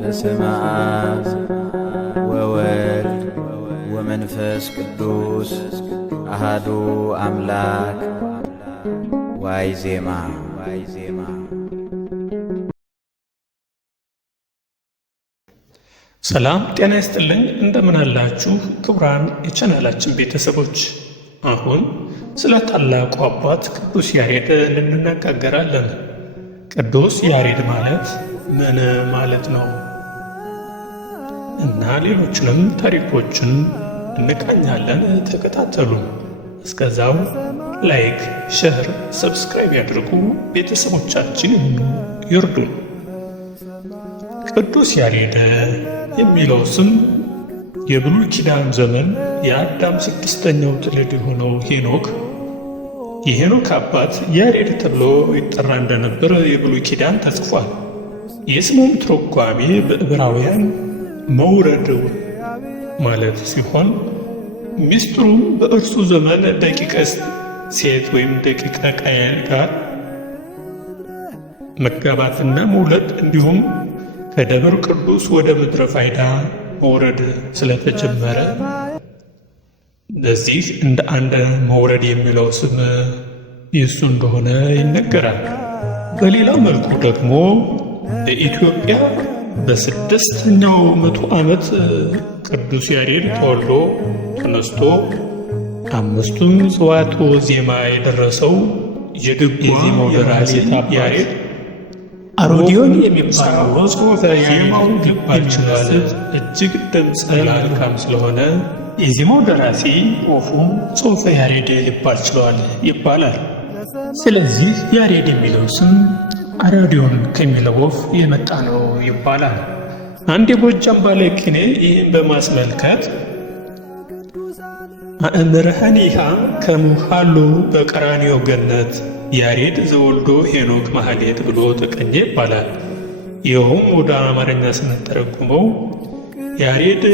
በስመ አብ ወወልድ ወመንፈስ ቅዱስ አሐዱ አምላክ ዋይዜማ። ሰላም ጤና ይስጥልኝ። እንደምን አላችሁ ክቡራን የቻናላችን ቤተሰቦች? አሁን ስለ ታላቁ አባት ቅዱስ ያሬድ እንነጋገራለን። ቅዱስ ያሬድ ማለት ምን ማለት ነው እና ሌሎችንም ታሪኮችን እንቃኛለን። ተከታተሉ። እስከዛው ላይክ፣ ሼር፣ ሰብስክራይብ ያድርጉ። ቤተሰቦቻችን ይርዱ። ቅዱስ ያሬድ የሚለው ስም የብሉይ ኪዳን ዘመን የአዳም ስድስተኛው ትውልድ የሆነው ሄኖክ የሄኖክ አባት ያሬድ ተብሎ ይጠራ እንደነበር የብሉይ ኪዳን ተጽፏል። የስሙም ትርጓሜ በዕብራውያን መውረድ ማለት ሲሆን ሚስጥሩም በእርሱ ዘመን ደቂቀ ሴት ወይም ደቂቀ ቃየል ጋር መጋባትና መውለድ እንዲሁም ከደብረ ቅዱስ ወደ ምድረ ፋይዳ መውረድ ስለተጀመረ ለዚህ እንደ አንድ መውረድ የሚለው ስም የእሱ እንደሆነ ይነገራል። በሌላ መልኩ ደግሞ በኢትዮጵያ በ6ኛው መቶ ዓመት ቅዱስ ያሬድ ተወልዶ ተነስቶ አምስቱን ጽዋትወ ዜማ የደረሰው የዜማው ደራሲ ያሬድ አሮዲዮን የሚባለው ጽሑፈ ዜማው ሊባል ይችላል። እጅግ ድምፀ መልካም ስለሆነ የዜማው ደራሲ ወፉም ጽሑፈ ያሬድ ሊባል ችሏል ይባላል። ስለዚህ ያሬድ የሚለው ስም አሮዲዮን ከሚለው ወፍ የመጣ ነው ይባላል። አንድ የጎጃም ባለቅኔ ይህን በማስመልከት አእምረሃኒሃ ከሙሃሉ በቀራንዮ ገነት ያሬድ ዘወልዶ ሄኖክ ማህሌት ብሎ ተቀኘ ይባላል። ይኸውም ወደ አማርኛ ስንተረጉመው ያሬድ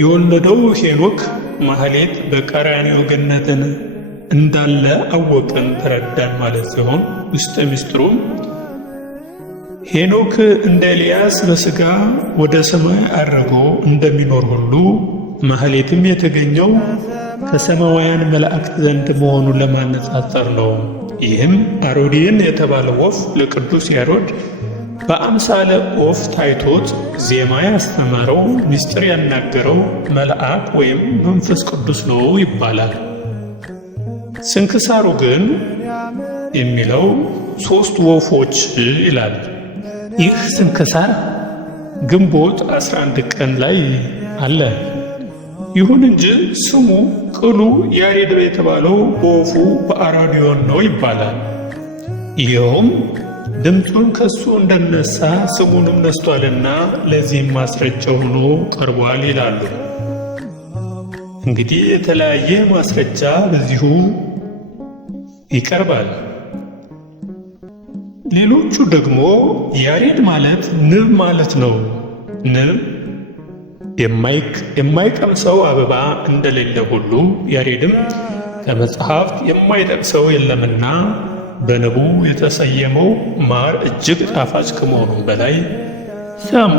የወለደው ሄኖክ ማህሌት በቀራንዮ ገነትን እንዳለ አወቅን ተረዳን ማለት ሲሆን ውስጠ ምስጢሩም ሄኖክ እንደ ኤልያስ በሥጋ ወደ ሰማይ አርጎ እንደሚኖር ሁሉ ማህሌትም የተገኘው ከሰማያውያን መላእክት ዘንድ መሆኑን ለማነጻጸር ነው። ይህም አሮዲን የተባለ ወፍ ለቅዱስ ያሬድ በአምሳለ ወፍ ታይቶት ዜማ ያስተማረው ምስጢር ያናገረው መልአክ ወይም መንፈስ ቅዱስ ነው ይባላል። ስንክሳሩ ግን የሚለው 3 ወፎች ይላል። ይህ ስንክሳር ግንቦት 11 ቀን ላይ አለ። ይሁን እንጂ ስሙ ቅሉ ያሬድ የተባለው በወፉ በአሮዲዮን ነው ይባላል። ይኸውም ድምፁን ከሱ እንደነሳ ስሙንም ነስቷልና ለዚህም ማስረጃ ሆኖ ቀርቧል ይላሉ። እንግዲህ የተለያየ ማስረጃ በዚሁ ይቀርባል። ሌሎቹ ደግሞ ያሬድ ማለት ንብ ማለት ነው። ንብ የማይቀምሰው አበባ እንደሌለ ሁሉ ያሬድም ከመጽሐፍት የማይጠቅሰው የለምና በንቡ የተሰየመው ማር እጅግ ጣፋጭ ከመሆኑም በላይ ሰሙ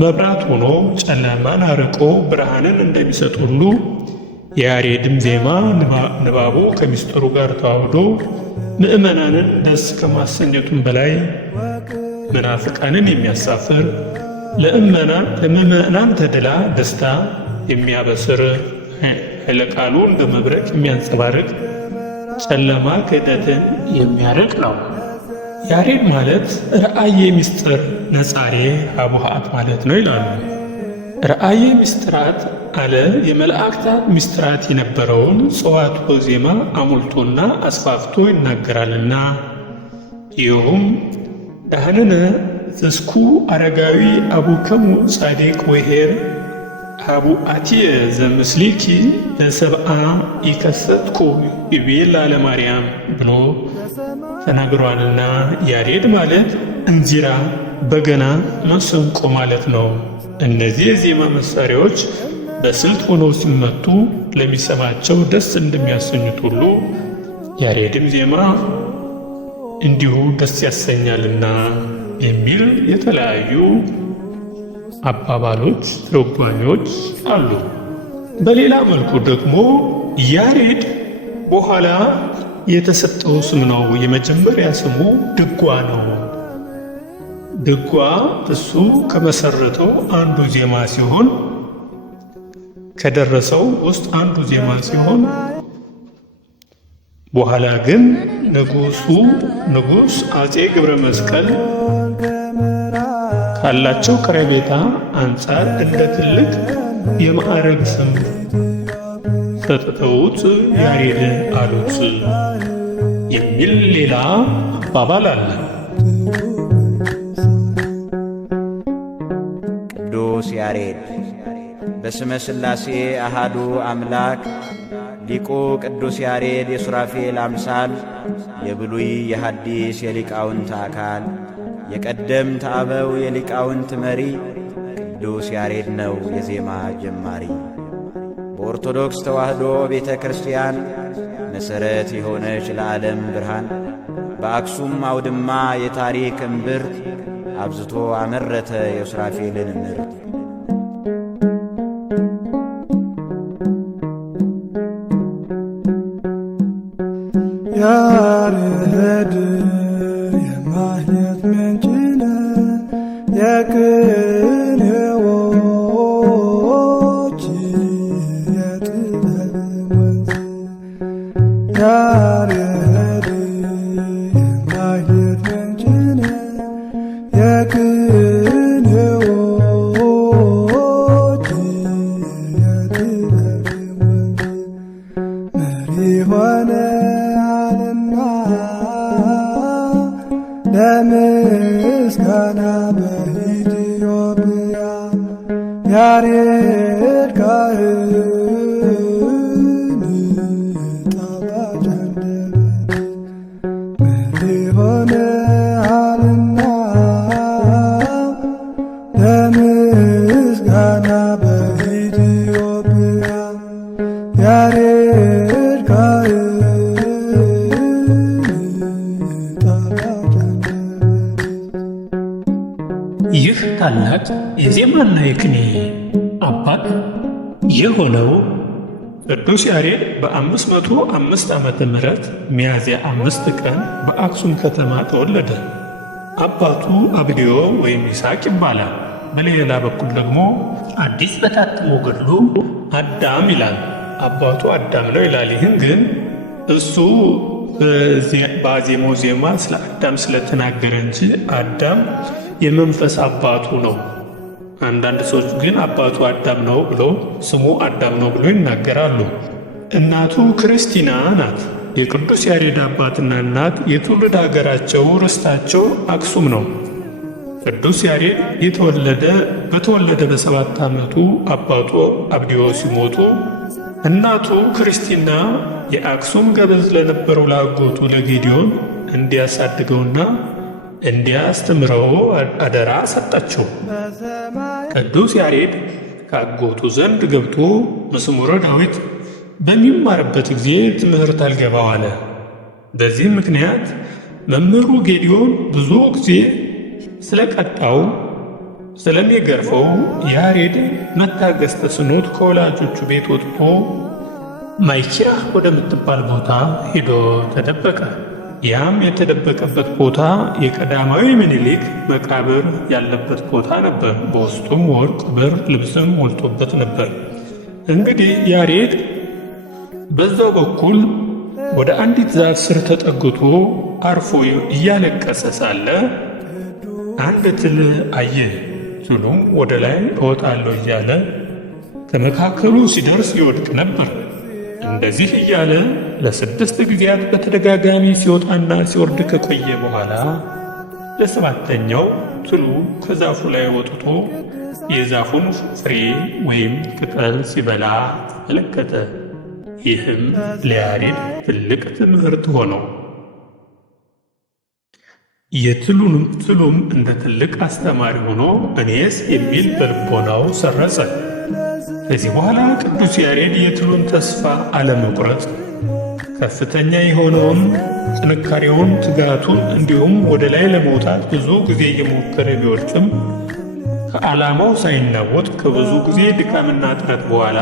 መብራት ሆኖ ጨለማን አርቆ ብርሃንን እንደሚሰጥ ሁሉ የያሬድም ዜማ ንባቡ ከምስጢሩ ጋር ተዋህዶ ምእመናንን ደስ ከማሰኘቱም በላይ መናፍቃንን የሚያሳፍር ለምእመናን ተድላ ደስታ የሚያበስር ኃይለ ቃሉ እንደ መብረቅ የሚያንጸባርቅ ጨለማ ክህደትን የሚያርቅ ነው። ያሬድ ማለት ረአየ ምስጢር ነጻሬ ሀቡሃት ማለት ነው ይላሉ። ረአየ ምስጢራት አለ የመላእክታት ምስጢራት የነበረውን ጽዋትወ ዜማ አሙልቶና አስፋፍቶ ይናገራልና። ይኸውም ዳህንነ ዘስኩ አረጋዊ አቡከሙ ጻድቅ ወኄር አቡ አቲየ ዘምስሊኪ ለሰብአ ይከሰትኩ ይቤላ ለማርያም ብሎ ተናግሯልና። ያሬድ ማለት እንዚራ፣ በገና፣ መሰንቆ ማለት ነው። እነዚህ የዜማ መሳሪያዎች በስልት ሆነው ሲመቱ ለሚሰማቸው ደስ እንደሚያሰኙት ሁሉ ያሬድም ዜማ እንዲሁ ደስ ያሰኛልና የሚል የተለያዩ አባባሎች፣ ትርጓሜዎች አሉ። በሌላ መልኩ ደግሞ ያሬድ በኋላ የተሰጠው ስም ነው። የመጀመሪያ ስሙ ድጓ ነው። ድጓ እሱ ከመሰረተው አንዱ ዜማ ሲሆን ከደረሰው ውስጥ አንዱ ዜማ ሲሆን በኋላ ግን ንጉሥ አፄ ገብረ መስቀል ካላቸው ቀረቤታ አንጻር እንደ ትልቅ የማዕረግ ስም ሰጥተውት ያሬድ አሉት የሚል ሌላ አባባል አለ። ቅዱስ ያሬድ በስመ ሥላሴ አሃዱ አምላክ ሊቁ ቅዱስ ያሬድ የሱራፌል አምሳል የብሉይ የሐዲስ የሊቃውንት አካል የቀደምት አበው የሊቃውንት መሪ ቅዱስ ያሬድ ነው የዜማ ጀማሪ። በኦርቶዶክስ ተዋሕዶ ቤተ ክርስቲያን መሠረት የሆነች ለዓለም ብርሃን በአክሱም አውድማ የታሪክ እምብርት አብዝቶ አመረተ የሱራፌልን ምርት። ያሬድ የማህሌት ምንጭ ነው የቅኔዎች የጥበብ ወንዝ። ያሬድ የማህሌት ምንጭ ነው የቅኔዎች የጥበብ ወንዝ። መሪ ሆነ ለምስጋና በኢትዮጵያ ያሬድ ካህን ጣፋጭ አንደበት መሪ ሆነሃልና ለምስጋና በኢትዮጵያ ያሬድ ካህን ይህ ታላቅ የዜማና የቅኔ አባት የሆነው ቅዱስ ያሬድ በ505 ዓመተ ምህረት ሚያዝያ 5 ቀን በአክሱም ከተማ ተወለደ። አባቱ አብድዮ ወይም ይስሐቅ ይባላል። በሌላ በኩል ደግሞ አዲስ በታተመው ገድሉ አዳም ይላል። አባቱ አዳም ነው ይላል። ይህን ግን እሱ በአዜማው ዜማ ስለ አዳም ስለተናገረ እንጂ አዳም የመንፈስ አባቱ ነው። አንዳንድ ሰዎች ግን አባቱ አዳም ነው ብሎ ስሙ አዳም ነው ብሎ ይናገራሉ። እናቱ ክርስቲና ናት። የቅዱስ ያሬድ አባትና እናት የትውልድ ሀገራቸው ርስታቸው አክሱም ነው። ቅዱስ ያሬድ በተወለደ በ7 ዓመቱ አባቱ አብድዮ ሲሞቱ እናቱ ክርስቲና የአክሱም ገበዝ ለነበረው ለአጎቱ ለጌዲዮን እንዲያሳድገውና እንዲያስተምረው አደራ ሰጣቸው። ቅዱስ ያሬድ ከአጎቱ ዘንድ ገብቶ መዝሙረ ዳዊት በሚማርበት ጊዜ ትምህርት አልገባው አለ። በዚህ ምክንያት መምህሩ ጌዲዮን ብዙ ጊዜ ስለቀጣው ስለሚገርፈው ያሬድ መታገስ ተስኖት ከወላጆቹ ቤት ወጥቶ ማይኪራህ ወደምትባል ቦታ ሄዶ ተደበቀ። ያም የተደበቀበት ቦታ የቀዳማዊ ምኒልክ መቃብር ያለበት ቦታ ነበር። በውስጡም ወርቅ፣ ብር፣ ልብስም ሞልቶበት ነበር። እንግዲህ ያሬድ በዛው በኩል ወደ አንዲት ዛፍ ስር ተጠግቶ አርፎ እያለቀሰ ሳለ አንድ ትል አየ። ትሉም ወደ ላይ እወጣለሁ እያለ ከመካከሉ ሲደርስ ይወድቅ ነበር። እንደዚህ እያለ ለ6 ጊዜያት በተደጋጋሚ ሲወጣና ሲወርድ ከቆየ በኋላ ለ7ኛው ትሉ ከዛፉ ላይ ወጥቶ የዛፉን ፍሬ ወይም ቅጠል ሲበላ ተመለከተ። ይህም ለያሬድ ትልቅ ትምህርት ሆነው። ትሉም እንደ ትልቅ አስተማሪ ሆኖ እኔስ የሚል በልቦናው ሰረጸ። ከዚህ በኋላ ቅዱስ ያሬድ የትሉን ተስፋ አለመቁረጥ ከፍተኛ የሆነውን ጥንካሬውን፣ ትጋቱን እንዲሁም ወደ ላይ ለመውጣት ብዙ ጊዜ እየሞከረ ቢወድቅም ከዓላማው ሳይናወጥ ከብዙ ጊዜ ድካምና ጥረት በኋላ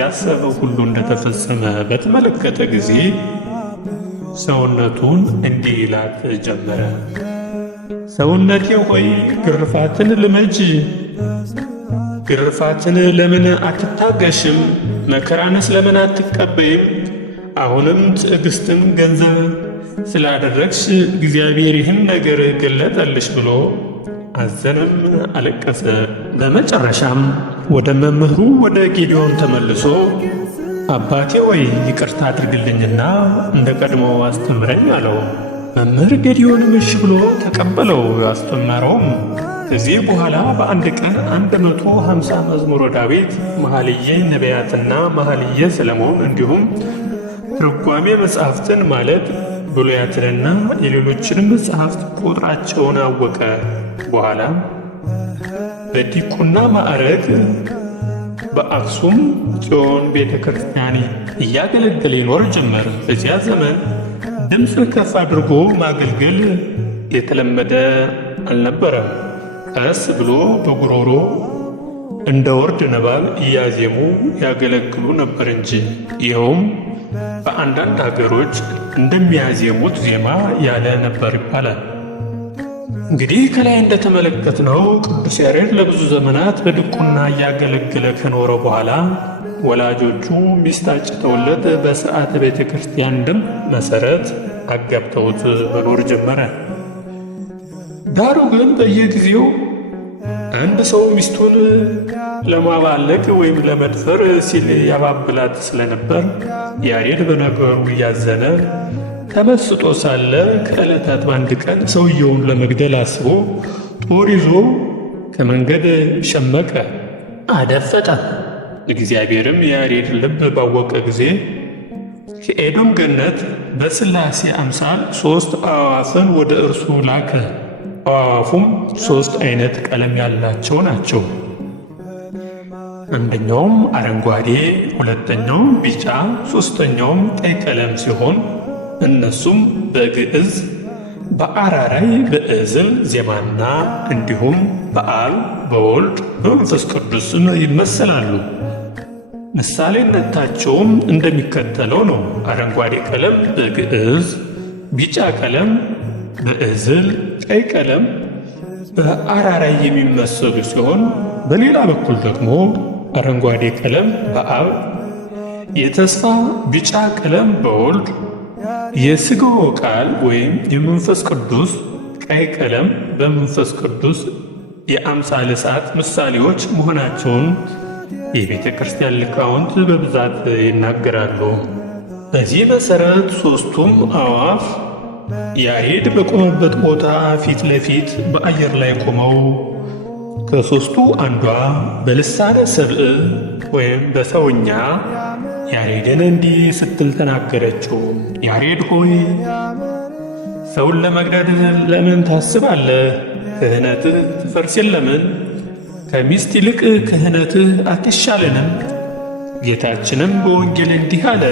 ያሰበው ሁሉ እንደተፈጸመ በተመለከተ ጊዜ ሰውነቱን እንዲህ ይላት ጀመረ። ሰውነቴ ሆይ ግርፋትን ልመጅ። ግርፋትን ለምን አትታገሽም? መከራንስ ለምን አትቀበይም? አሁንም ትዕግስትን ገንዘብ ስላደረግሽ እግዚአብሔር ይህን ነገር ገለጠልሽ ብሎ አዘነም አለቀሰ። በመጨረሻም ወደ መምህሩ ወደ ጌዲዮን ተመልሶ አባቴ ወይ ይቅርታ አድርግልኝና እንደ ቀድሞ አስተምረኝ አለው። መምህር ጌዲዮንም እሺ ብሎ ተቀበለው። ያስተማረውም ከዚህ በኋላ በአንድ ቀን 150 መዝሙረ ዳዊት፣ መኃልየ ነቢያትና መኃልየ ሰሎሞን እንዲሁም ትርጓሜ መጻሕፍትን ማለት ብሉያትንና የሌሎችንም መጻሕፍት ቁጥራቸውን አወቀ። በኋላ በዲቁና ማዕረግ በአክሱም ጽዮን ቤተ ክርስቲያን እያገለገለ ይኖር ጀመር። በዚያ ዘመን ድምፅን ከፍ አድርጎ ማገልገል የተለመደ አልነበረም። ቀስ ብሎ በጉሮሮ እንደ ወርድ ንባብ እያዜሙ ያገለግሉ ነበር እንጂ። ይኸውም በአንዳንድ አገሮች እንደሚያዜሙት ዜማ ያለ ነበር ይባላል። እንግዲህ ከላይ እንደተመለከትነው ቅዱስ ያሬድ ለብዙ ዘመናት በድቁና እያገለገለ ከኖረ በኋላ ወላጆቹ ሚስት አጭተውለት በሥርዓተ ቤተ ክርስቲያን ደንብ መሠረት አጋብተውት መኖር ጀመረ። ዳሩ ግን በየጊዜው አንድ ሰው ሚስቱን ለማባለቅ ወይም ለመድፈር ሲል ያባብላት ስለነበር ያሬድ በነገሩ እያዘነ ተመስጦ ሳለ ከዕለታት በአንድ ቀን ሰውየውን ለመግደል አስቦ ጦር ይዞ ከመንገድ ሸመቀ፣ አደፈጠ። እግዚአብሔርም የያሬድ ልብ ባወቀ ጊዜ ከኤዶም ገነት በሥላሴ አምሳል 3 አዕዋፍን ወደ እርሱ ላከ። አዕዋፉም 3 አይነት ቀለም ያላቸው ናቸው። አንደኛውም አረንጓዴ፣ ሁለተኛውም ቢጫ፣ ሦስተኛውም ቀይ ቀለም ሲሆን እነሱም በግዕዝ በአራራይ በእዝል ዜማና እንዲሁም በአብ በወልድ በመንፈስ ቅዱስም ይመሰላሉ። ምሳሌነታቸውም እንደሚከተለው ነው። አረንጓዴ ቀለም በግዕዝ፣ ቢጫ ቀለም በእዝል፣ ቀይ ቀለም በአራራይ የሚመሰሉ ሲሆን በሌላ በኩል ደግሞ አረንጓዴ ቀለም በአብ፣ የተስፋ ቢጫ ቀለም በወልድ፣ የሥጋው ቃል ወይም የመንፈስ ቅዱስ ቀይ ቀለም በመንፈስ ቅዱስ የአምሳለ እሳት ምሳሌዎች መሆናቸውን የቤተ ክርስቲያን ሊቃውንት በብዛት ይናገራሉ። በዚህ መሠረት 3ቱም አዕዋፍ ያሬድ በቆመበት ቦታ ፊት ለፊት በአየር ላይ ቆመው ከሦስቱ አንዷ በልሳነ ሰብእ ወይም በሰውኛ ያሬድን እንዲህ ስትል ተናገረችው። ያሬድ ሆይ ሰውን ለመግደል ለምን ታስባለህ? ክህነትህ ትፈርስ የለምን? ከሚስት ይልቅ ክህነትህ አትሻልንም? ጌታችንም በወንጌል እንዲህ አለ፣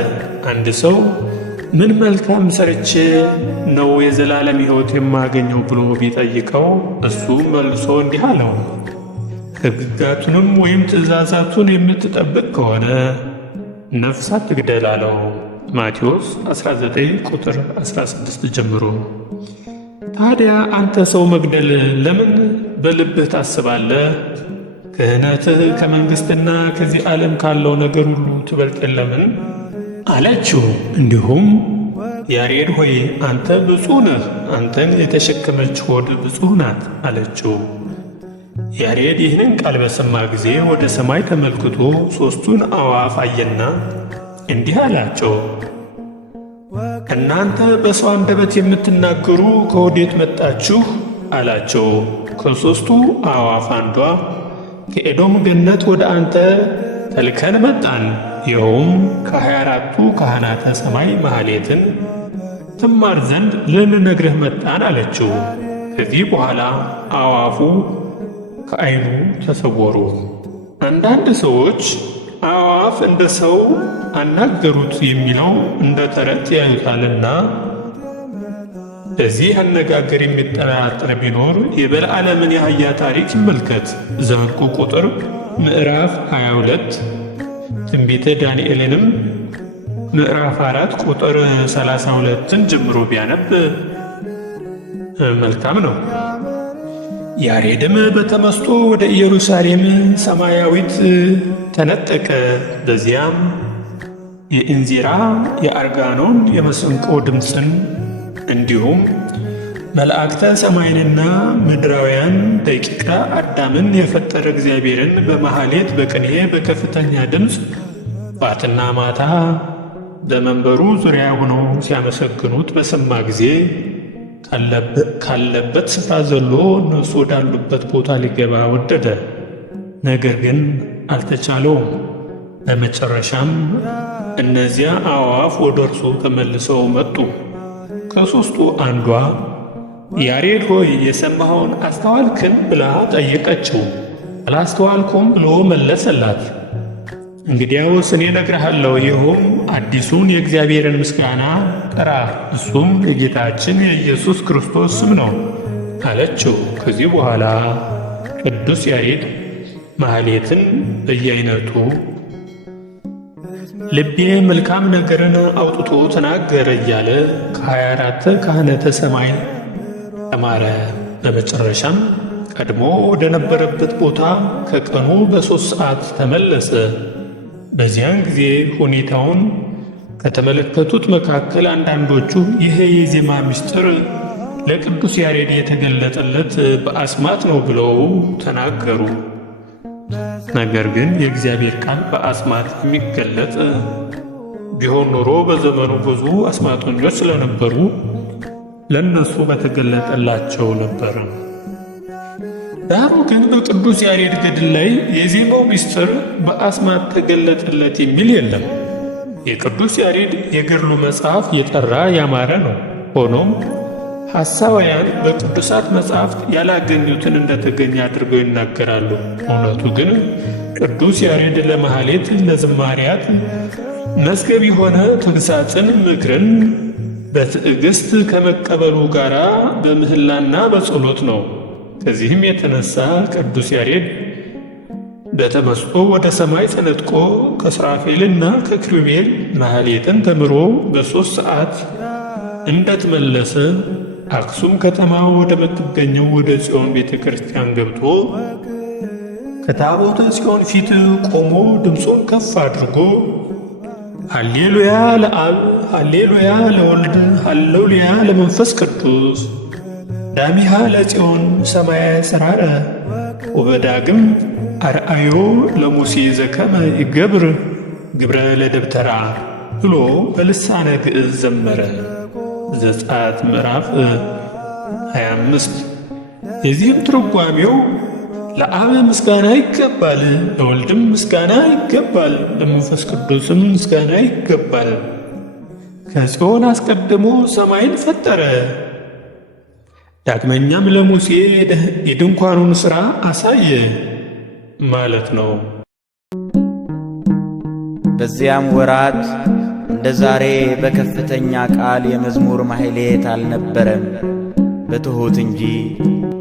አንድ ሰው ምን መልካም ሰርቼ ነው የዘላለም ሕይወት የማገኘው ብሎ ቢጠይቀው እሱ መልሶ እንዲህ አለው፣ ሕግጋቱንም ወይም ትእዛዛቱን የምትጠብቅ ከሆነ ነፍስ አትግደል አለው። ማቴዎስ 19 ቁጥር 16 ጀምሮ። ታዲያ አንተ ሰው መግደል ለምን በልብህ ታስባለህ? ክህነትህ ከመንግሥትና ከዚህ ዓለም ካለው ነገር ሁሉ ትበልጥ የለምን? አለችው። እንዲሁም ያሬድ ሆይ አንተ ብፁዕ ነህ፣ አንተን የተሸከመች ሆድ ብፁዕ ናት አለችው። ያሬድ ይህንን ቃል በሰማ ጊዜ ወደ ሰማይ ተመልክቶ 3ቱን አዕዋፍ አየና እንዲህ አላቸው፣ እናንተ በሰው አንደበት የምትናገሩ ከወዴት መጣችሁ? አላቸው። ከ3ቱ አዕዋፍ አንዷ ከኤዶም ገነት ወደ አንተ ተልከን መጣን፣ ይኸውም ከ24ቱ ካህናተ ሰማይ ማኅሌትን ትማር ዘንድ ልንነግርህ መጣን አለችው። ከዚህ በኋላ አዕዋፉ ከዓይኑ ተሰወሩ። አንዳንድ ሰዎች አዕዋፍ እንደ ሰው አናገሩት የሚለው እንደ ተረት ያዩታልና በዚህ አነጋገር የሚጠራጠር ቢኖር የበለዓምን የአህያ ታሪክ ይመልከት። ዘኍልቍ ቁጥር ምዕራፍ 22 ትንቢተ ዳንኤልንም ምዕራፍ 4 ቁጥር 32ን ጀምሮ ቢያነብ መልካም ነው። ያሬድም በተመስጦ ወደ ኢየሩሳሌም ሰማያዊት ተነጠቀ። በዚያም የእንዚራ፣ የአርጋኖን፣ የመሰንቆ ድምፅን እንዲሁም መላእክተ ሰማይንና ምድራውያን ደቂቀ አዳምን የፈጠረ እግዚአብሔርን በመሐሌት በቅኔ በከፍተኛ ድምፅ ጧትና ማታ በመንበሩ ዙሪያ ሆነው ሲያመሰግኑት በሰማ ጊዜ ካለበት ስፍራ ዘሎ እነሱ ወዳሉበት ቦታ ሊገባ ወደደ። ነገር ግን አልተቻለውም። በመጨረሻም እነዚያ አዕዋፍ ወደ እርሱ ተመልሰው መጡ። ከሦስቱ አንዷ ያሬድ ሆይ የሰማኸውን አስተዋልክን? ብላ ጠየቀችው። አላስተዋልኩም ብሎ መለሰላት። እንግዲያውስ እኔ እነግርሃለሁ፣ ይኸውም አዲሱን የእግዚአብሔርን ምስጋና ጥራ፣ እሱም የጌታችን የኢየሱስ ክርስቶስ ስም ነው አለችው። ከዚህ በኋላ ቅዱስ ያሬድ ማኅሌትን በየአይነቱ ልቤ መልካም ነገርን አውጥቶ ተናገረ እያለ ከ24 ካህናተ ሰማይ ተማረ። በመጨረሻም ቀድሞ ወደ ነበረበት ቦታ ከቀኑ በ3 ሰዓት ተመለሰ። በዚያን ጊዜ ሁኔታውን ከተመለከቱት መካከል አንዳንዶቹ ይህ የዜማ ምስጢር ለቅዱስ ያሬድ የተገለጠለት በአስማት ነው ብለው ተናገሩ። ነገር ግን የእግዚአብሔር ቃል በአስማት የሚገለጥ ቢሆን ኖሮ በዘመኑ ብዙ አስማተኞች ስለነበሩ ለእነሱ በተገለጠላቸው ነበር። ዳሩ ግን በቅዱስ ያሬድ ገድል ላይ የዜማው ምስጢር በአስማት ተገለጠለት የሚል የለም። የቅዱስ ያሬድ የገድሉ መጽሐፍ የጠራ ያማረ ነው። ሆኖም ሐሳውያን በቅዱሳት መጻሕፍት ያላገኙትን እንደተገኘ አድርገው ይናገራሉ። እውነቱ ግን ቅዱስ ያሬድ ለማኅሌት፣ ለዝማሪያት መዝገብ የሆነ ተግሣጽን፣ ምክርን በትዕግሥት ከመቀበሉ ጋር በምህላና በጸሎት ነው። ከዚህም የተነሳ ቅዱስ ያሬድ በተመስጦ ወደ ሰማይ ተነጥቆ ከሱራፌልና ከኪሩቤል ማኅሌትን ተምሮ በ3 ሰዓት እንደተመለሰ አክሱም ከተማ ወደምትገኘው ወደ ጽዮን ቤተ ክርስቲያን ገብቶ ከታቦተ ጽዮን ፊት ቆሞ ድምፁን ከፍ አድርጎ ሃሌሉያ ለአብ፣ ሃሌሉያ ለወልድ፣ ሃሌሉያ ለመንፈስ ቅዱስ ዳሚሃ ለጽዮን ሰማየ ሰራረ ወበዳግም አርአዮ ለሙሴ ዘከመ ይገብር ግብረ ለደብተራ ብሎ በልሳነ ግዕዝ ዘመረ። ዘጸአት ምዕራፍ 25። የዚህም ትርጓሜው ለአብ ምስጋና ይገባል፣ ለወልድም ምስጋና ይገባል፣ ለመንፈስ ቅዱስም ምስጋና ይገባል። ከጽዮን አስቀድሞ ሰማይን ፈጠረ። ዳግመኛም ለሙሴ የድንኳኑን ሥራ አሳየ ማለት ነው። በዚያም ወራት እንደ ዛሬ በከፍተኛ ቃል የመዝሙር ማኅሌት አልነበረም፣ በትሑት እንጂ።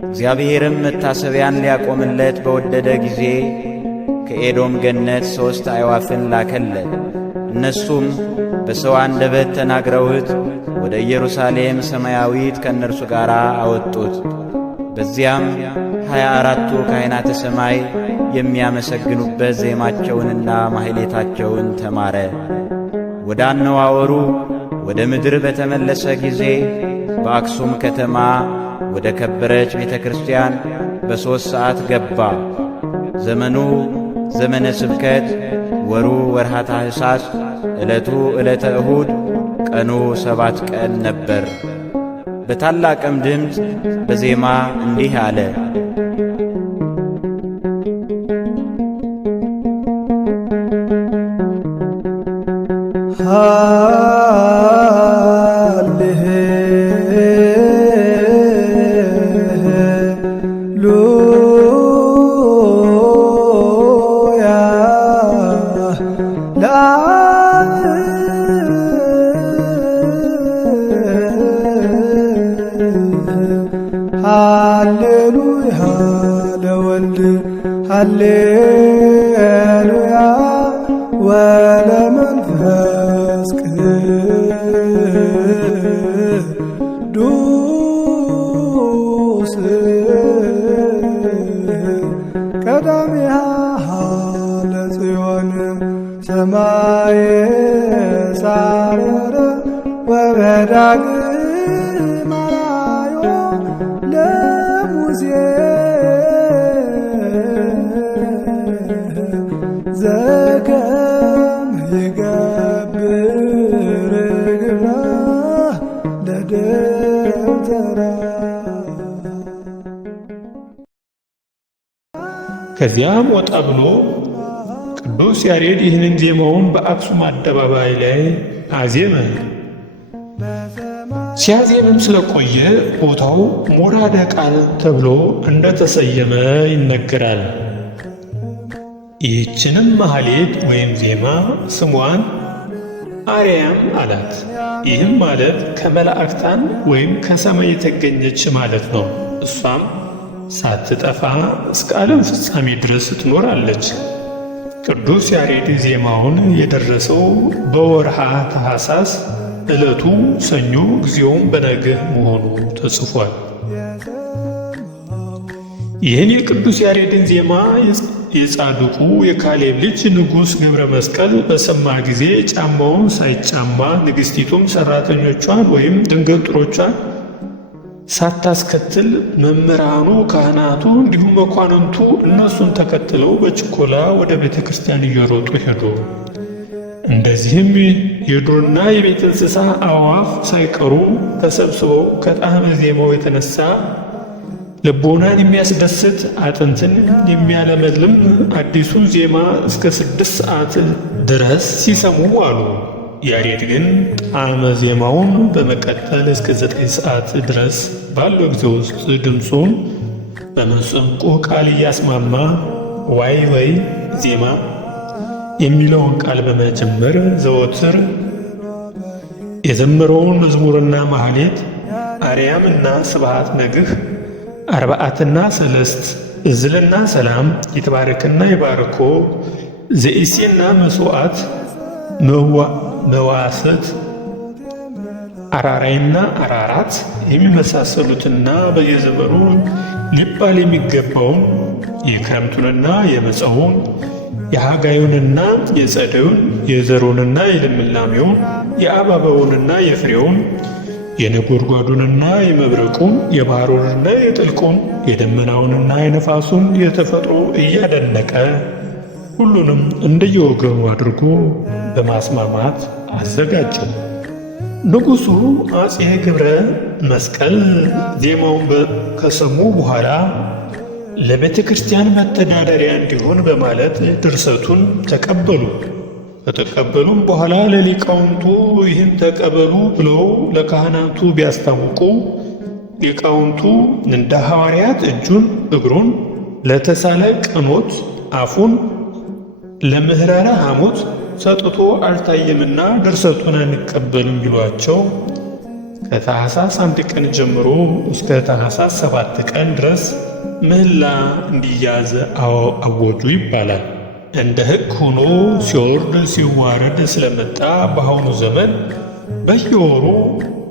እግዚአብሔርም መታሰቢያን ሊያቆምለት በወደደ ጊዜ ከኤዶም ገነት 3 አዕዋፍን ላከለት። እነሱም በሰው አንደበት ተናግረውት ወደ ኢየሩሳሌም ሰማያዊት ከእነርሱ ጋር አወጡት። በዚያም 24ቱ ካህናተ ሰማይ የሚያመሰግኑበት ዜማቸውንና ማኅሌታቸውን ተማረ። ወደ አነዋወሩ ወደ ምድር በተመለሰ ጊዜ በአክሱም ከተማ ወደ ከበረች ቤተ ክርስቲያን በ3 ሰዓት ገባ። ዘመኑ ዘመነ ስብከት፣ ወሩ ወርሃ ታኅሳስ፣ ዕለቱ ዕለተ እሁድ፣ ቀኑ 7 ቀን ነበር። በታላቅም ድምፅ በዜማ እንዲህ አለ። ሃሌሉያ ሃሌሉያ ለወልድ ሃሌሉያ ወለመንፈስ ቅዱስ ቀዳሚሃ ለጽዮን ሰማየ ሳረረ ወበዳግም አራዮ ለሙሴ ዘከም ይገብር ግብራ ለደብተራ። ከዚያም ወጣ ብሎ ቅዱስ ያሬድ ይህንን ዜማውን በአክሱም አደባባይ ላይ አዜመ። ሲያዜምም ስለቆየ ቦታው ሞራደ ቃል ተብሎ እንደተሰየመ ይነገራል። ይህችንም ማህሌት ወይም ዜማ ስሟን አርያም አላት። ይህም ማለት ከመላእክታን ወይም ከሰማይ የተገኘች ማለት ነው። እሷም ሳትጠፋ እስከ ዓለም ፍጻሜ ድረስ ትኖራለች። ቅዱስ ያሬድ ዜማውን የደረሰው በወርሃ ታኅሳስ ዕለቱ ሰኞ ጊዜውም በነግህ መሆኑ ተጽፏል። ይህን የቅዱስ ያሬድን ዜማ የጻድቁ የካሌብ ልጅ ንጉሥ ገብረ መስቀል በሰማ ጊዜ ጫማውን ሳይጫማ ንግሥቲቱም ሠራተኞቿን ወይም ደንገጥሮቿን ሳታስከትል መምህራኑ፣ ካህናቱ እንዲሁም መኳንንቱ እነሱን ተከትለው በችኮላ ወደ ቤተ ክርስቲያን እየሮጡ ሄዱ። እንደዚህም የዱርና የቤት እንስሳ አዕዋፍ ሳይቀሩ ተሰብስበው ከጣዕመ ዜማው የተነሳ ልቦናን የሚያስደስት አጥንትን የሚያለመልም አዲሱን ዜማ እስከ 6 ሰዓት ድረስ ሲሰሙ አሉ። ያሬድ ግን ጣዕመ ዜማውን በመቀጠል እስከ 9 ሰዓት ድረስ ባለው ጊዜ ውስጥ ድምፁን በመሰንቆ ቃል እያስማማ ዋይ ወይ ዜማ የሚለውን ቃል በመጀመር ዘወትር የዘመረውን መዝሙርና ማህሌት አርያምና ስብሐት ነግህ አርባዓትና ሰለስት እዝልና ሰላም ይትባረክና ይባርኮ ዘኢሴና መስዋዕት መዋሰት አራራይና አራራት የሚመሳሰሉትና በየዘመኑ ሊባል የሚገባውን የክረምቱንና የመጸውን የሐጋዩንና የጸደዩን የዘሩንና የልምላሜውን የአበባውንና የፍሬውን የነጎድጓዱንና የመብረቁን የባሕሩንና የጥልቁን የደመናውንና የነፋሱን የተፈጥሮ እያደነቀ ሁሉንም እንደየወገኑ አድርጎ በማስማማት አዘጋጀው። ንጉሡ አፄ ገብረ መስቀል ዜማውን ከሰሙ በኋላ ለቤተ ክርስቲያን መተዳደሪያ እንዲሆን በማለት ድርሰቱን ተቀበሉ። ከተቀበሉም በኋላ ለሊቃውንቱ ይህን ተቀበሉ ብለው ለካህናቱ ቢያስታውቁ ሊቃውንቱ እንደ ሐዋርያት እጁን እግሩን ለተሳለ ቀኖት አፉን ለምህራረ ሐሞት ሰጥቶ አልታየምና ድርሰቱን አንቀበልም ቢሏቸው ከታኅሳስ 1 ቀን ጀምሮ እስከ ታኅሳስ 7 ቀን ድረስ ምህላ እንዲያዝ አወጁ ይባላል። እንደ ሕግ ሆኖ ሲወርድ ሲዋረድ ስለመጣ በአሁኑ ዘመን በየወሩ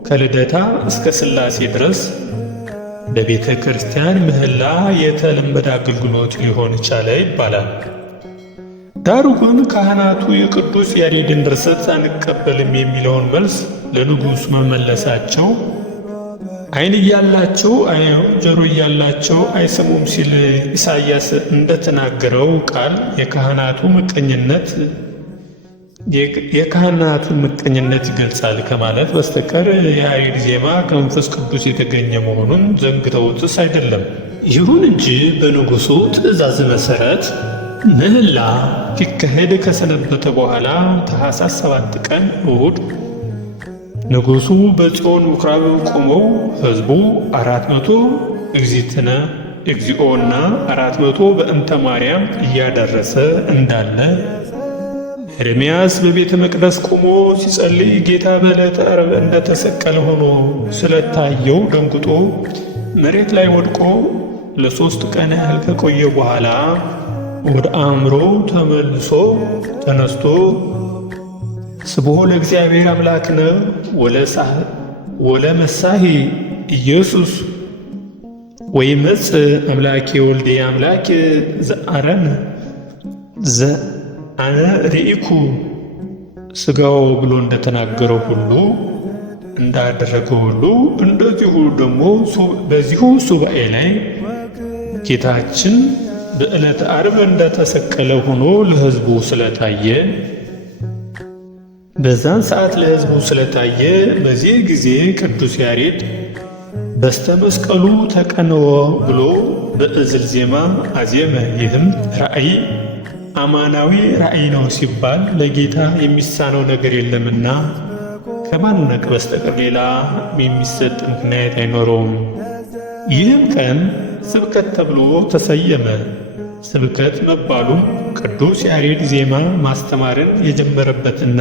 ከልደታ እስከ ሥላሴ ድረስ በቤተ ክርስቲያን ምህላ የተለመደ አገልግሎት ሊሆን ቻለ ይባላል። ዳሩ ግን ካህናቱ የቅዱስ ያሬድን ድርሰት አንቀበልም የሚለውን መልስ ለንጉሡ መመለሳቸው ዓይን እያላቸው አያዩም፣ ጆሮ እያላቸው አይሰሙም ሲል ኢሳይያስ እንደተናገረው ቃል የካህናቱን ምቀኝነት ይገልጻል ከማለት በስተቀር የያሬድ ዜማ ከመንፈስ ቅዱስ የተገኘ መሆኑን ዘንግተውትስ አይደለም። ይሁን እንጂ በንጉሡ ትእዛዝ መሠረት ምህላ ሊካሄድ ከሰነበተ በኋላ ታኅሳስ 7 ቀን እሁድ ንጉሡ በጽዮን ምኵራብ ቆመው ሕዝቡ 400 እግዚእትነ እግዚኦና 400 በእንተ ማርያም እያደረሰ እንዳለ ኤርምያስ በቤተ መቅደስ ቆሞ ሲጸልይ ጌታ በዕለተ ዓርብ እንደተሰቀለ ሆኖ ስለታየው ደንግጦ መሬት ላይ ወድቆ ለ3 ቀን ያህል ከቆየ በኋላ ወደ አእምሮ ተነስቶ ስብሖ ለእግዚአብሔር አምላክነ ወለመሳሒ ኢየሱስ ወይመጽእ አምላኬ ወልዴ አምላክ ዘአነ ርኢኩ ሥጋው ብሎ እንደተናገረው ሁሉ እንዳደረገው ሁሉ እንደዚሁ ደግሞ በዚሁ ሱባኤ ላይ ጌታችን በዕለተ ዓርብ እንደተሰቀለ ሆኖ ለሕዝቡ ስለታየ በዛን ሰዓት ለሕዝቡ ስለታየ በዚህ ጊዜ ቅዱስ ያሬድ በስተ መስቀሉ ተቀንወ ብሎ በዕዝል ዜማ አዜመ። ይህም ራእይ አማናዊ ራእይ ነው ሲባል ለጌታ የሚሳነው ነገር የለምና ከማድነቅ በስተቀር ሌላ የሚሰጥ ምክንያት አይኖረውም። ይህም ቀን ስብከት ተብሎ ተሰየመ። ስብከት መባሉም ቅዱስ ያሬድ ዜማ ማስተማርን የጀመረበትና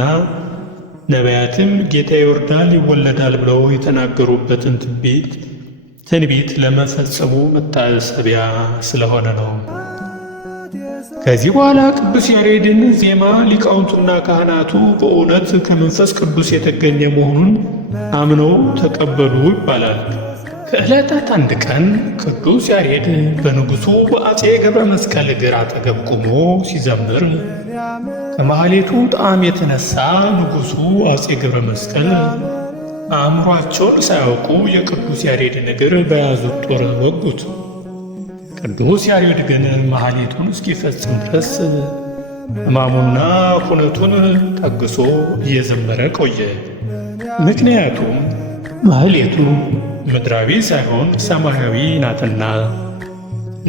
ነቢያትም ጌታ ይወርዳል ይወለዳል ብለው የተናገሩበትን ትንቢት ለመፈጸሙ መታሰቢያ ስለሆነ ነው። ከዚህ በኋላ ቅዱስ ያሬድን ዜማ ሊቃውንቱና ካህናቱ በእውነት ከመንፈስ ቅዱስ የተገኘ መሆኑን አምነው ተቀበሉ ይባላል። ከዕለታት አንድ ቀን ቅዱስ ያሬድ በንጉሡ በአፄ ገብረ መስቀል እግር አጠገብ ቆሞ ሲዘምር ከማኅሌቱ ጣዕም የተነሳ ንጉሡ አፄ ገብረ መስቀል አእምሯቸውን ሳያውቁ የቅዱስ ያሬድን እግር በያዙት ጦር ወጉት። ቅዱስ ያሬድ ግን ማኅሌቱን እስኪፈጽም ድረስ ሕማሙና ሁነቱን ታግሶ እየዘመረ ቆየ። ምክንያቱም ማኅሌቱ ምድራዊ ሳይሆን ሰማያዊ ናትና።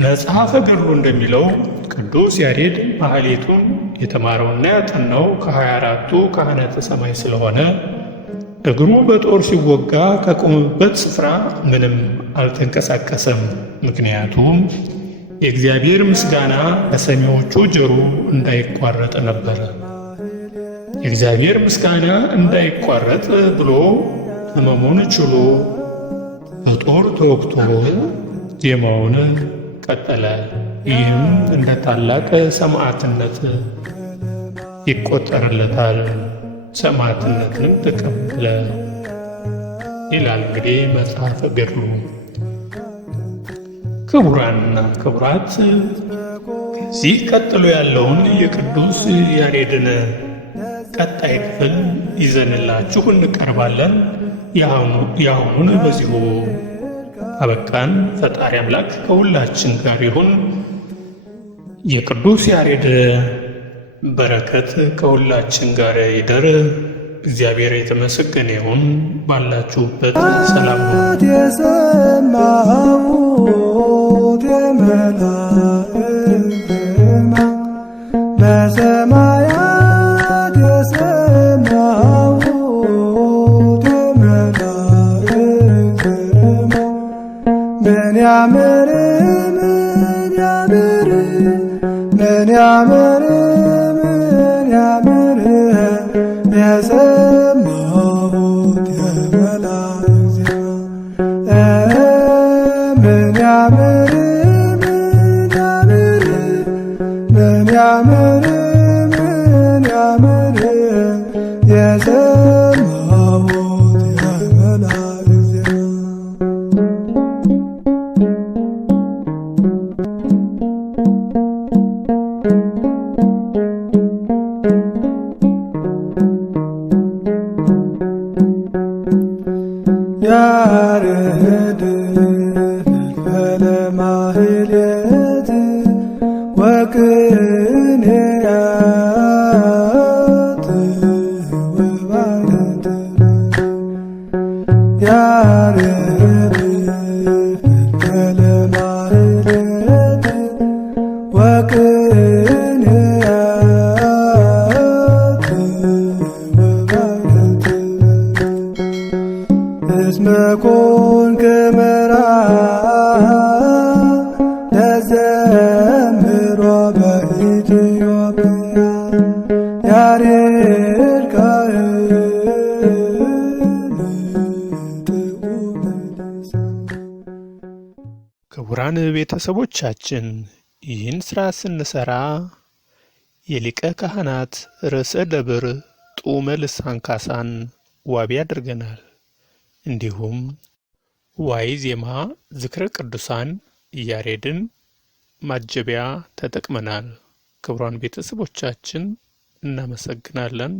መጽሐፈ ገድሉ እንደሚለው ቅዱስ ያሬድ ማኅሌቱን የተማረውና ያጠናው ከ24ቱ ካህናተ ሰማይ ስለሆነ እግሩ በጦር ሲወጋ ከቆመበት ስፍራ ምንም አልተንቀሳቀሰም። ምክንያቱም የእግዚአብሔር ምስጋና ከሰሚዎቹ ጆሮ እንዳይቋረጥ ነበረ። የእግዚአብሔር ምስጋና እንዳይቋረጥ ብሎ ሕመሙን ችሎ በጦር ተወግቶ ዜማውን ቀጠለ። ይህም እንደ ታላቅ ሰማዕትነት ይቆጠርለታል። ሰማዕትነትንም ተቀበለ ይላል እንግዲህ መጽሐፈ ገድሉ። ክቡራንና ክቡራት ከዚህ ቀጥሎ ያለውን የቅዱስ ያሬድን ቀጣይ ክፍል ይዘንላችሁ እንቀርባለን። የአሁኑን በዚሁ አበቃን። ፈጣሪ አምላክ ከሁላችን ጋር ይሁን። የቅዱስ ያሬድ በረከት ከሁላችን ጋር ይደር። እግዚአብሔር የተመሰገነ ይሁን። ባላችሁበት ሰላም ነው። የሰማሁት የመላእክት ዜማ በሰማያት የሰማሁት የመላእክት ዜማ ምን ያምር ምን ያምር ምን ያምር ምን ያምር የሰማሁት የመላእክት ዜማ ምን ያምር ምን ያምር ምን ያምር የሰማሁት የመላእክት ዜማ ያሬድ ለማኅሌት ወቅኔያት ወባሕት ያሬድ ለማኅሌት ወቅኔያት ወባሕት እስመ ኮንከ መርዓ ለዘምሮ በኢትዮጵያ ክቡራን ቤተሰቦቻችን ይህን ሥራ ስንሰራ የሊቀ ካህናት ርዕሰ ደብር ጡመ ልሳን ካሳን ዋቢ አድርገናል። እንዲሁም ዋይ ዜማ ዝክረ ቅዱሳን ያሬድን ማጀቢያ ተጠቅመናል። ክቡራን ቤተሰቦቻችን እናመሰግናለን።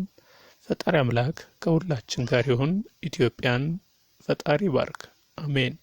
ፈጣሪ አምላክ ከሁላችን ጋር ይሁን። ኢትዮጵያን ፈጣሪ ባርክ። አሜን።